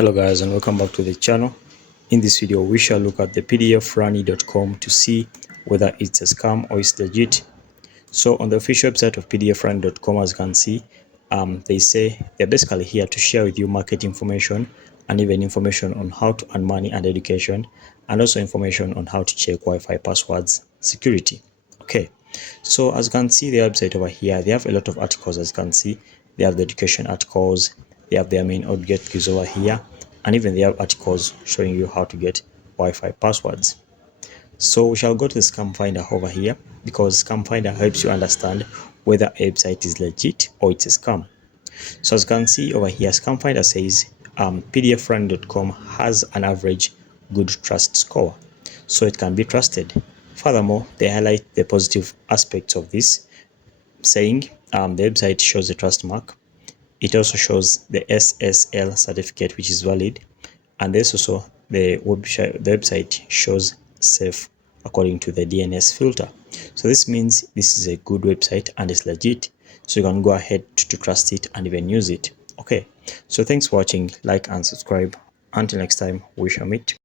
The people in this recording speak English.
Hello guys, and welcome back to the channel. In this video we shall look at the pdfrani.com to see whether it's a scam or it's legit. So on the official website of pdfrani.com, as you can see, they say they're basically here to share with you market information and even information on how to earn money and education, and also information on how to check Wi-Fi passwords security. Okay, so as you can see the website over here, they have a lot of articles. As you can see, they have the education articles, they have their main objectives over here, and even they have articles showing you how to get Wi-Fi passwords. So we shall go to the scam finder over here, because scam finder helps you understand whether a website is legit or it's a scam. So as you can see over here, scam finder says pdfrani.com has an average good trust score, so it can be trusted. Furthermore, they highlight the positive aspects of this, saying the website shows the trust mark. It also shows the SSL certificate, which is valid, and there's also the website shows safe according to the DNS filter. So this means this is a good website and it's legit, so you can go ahead to trust it and even use it. Okay, so thanks for watching. Like and subscribe. Until next time, we shall meet.